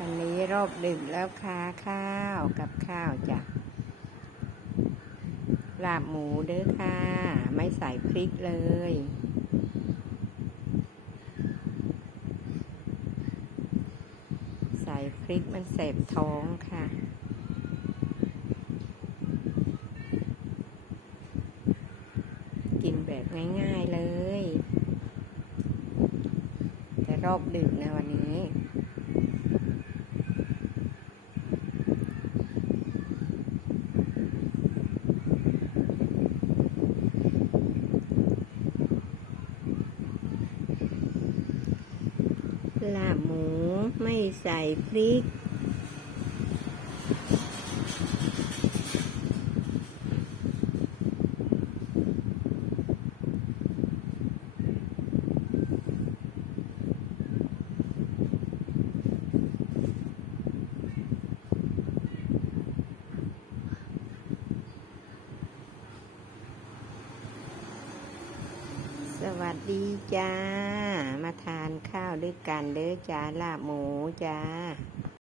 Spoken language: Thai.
วันนี้รอบดึกแล้วค่ะข้าวกับข้าวจ้ะลาบหมูเด้อค่ะ ไม่ใส่พริกเลย ใส่พริกมันเสบท้องค่ะกินแบบง่ายๆเลย แต่รอบดึกนะวันนี้ ลาบหมูไม่ใส่พริก สวัสดีจ้า ด้วยกันเด้อจ้าลาบหมูจ้า